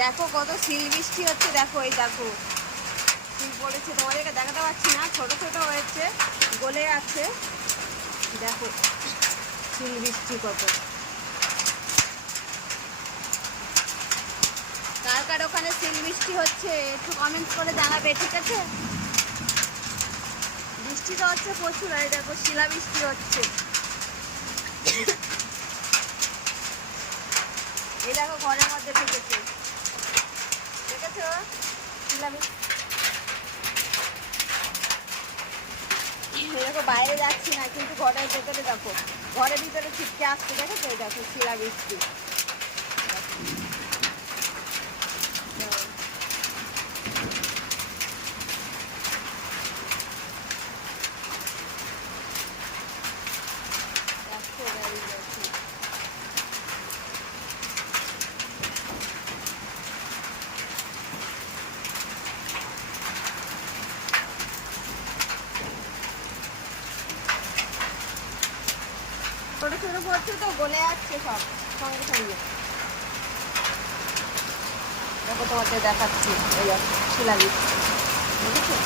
দেখো কত শিল বৃষ্টি হচ্ছে, দেখো এই দেখো শিল পড়েছে, তোমাদেরকে দেখাতে পারছি না, ছোট ছোট হয়েছে, গলে আছে, দেখো শিল বৃষ্টি কত। কার কার ওখানে শিল বৃষ্টি হচ্ছে একটু কমেন্ট করে জানাবে, ঠিক আছে? বৃষ্টিটা হচ্ছে প্রচুর, এই দেখো শিলা বৃষ্টি হচ্ছে। এই দেখো ঘরের মধ্যে ঢুকেছে, দেখেছো শিলা বৃষ্টি। দেখো বাইরে যাচ্ছি না, কিন্তু ঘরের ভেতরে দেখো, ঘরের ভিতরে ছিটকে আসছে, দেখেছো? এই দেখো শিলা বৃষ্টি। ছোট ছোট পড়ছে তো গলে যাচ্ছে সব সঙ্গে সঙ্গে। দেখো তোমাদের দেখাচ্ছি, এই শিলা বৃষ্টি, বুঝেছো?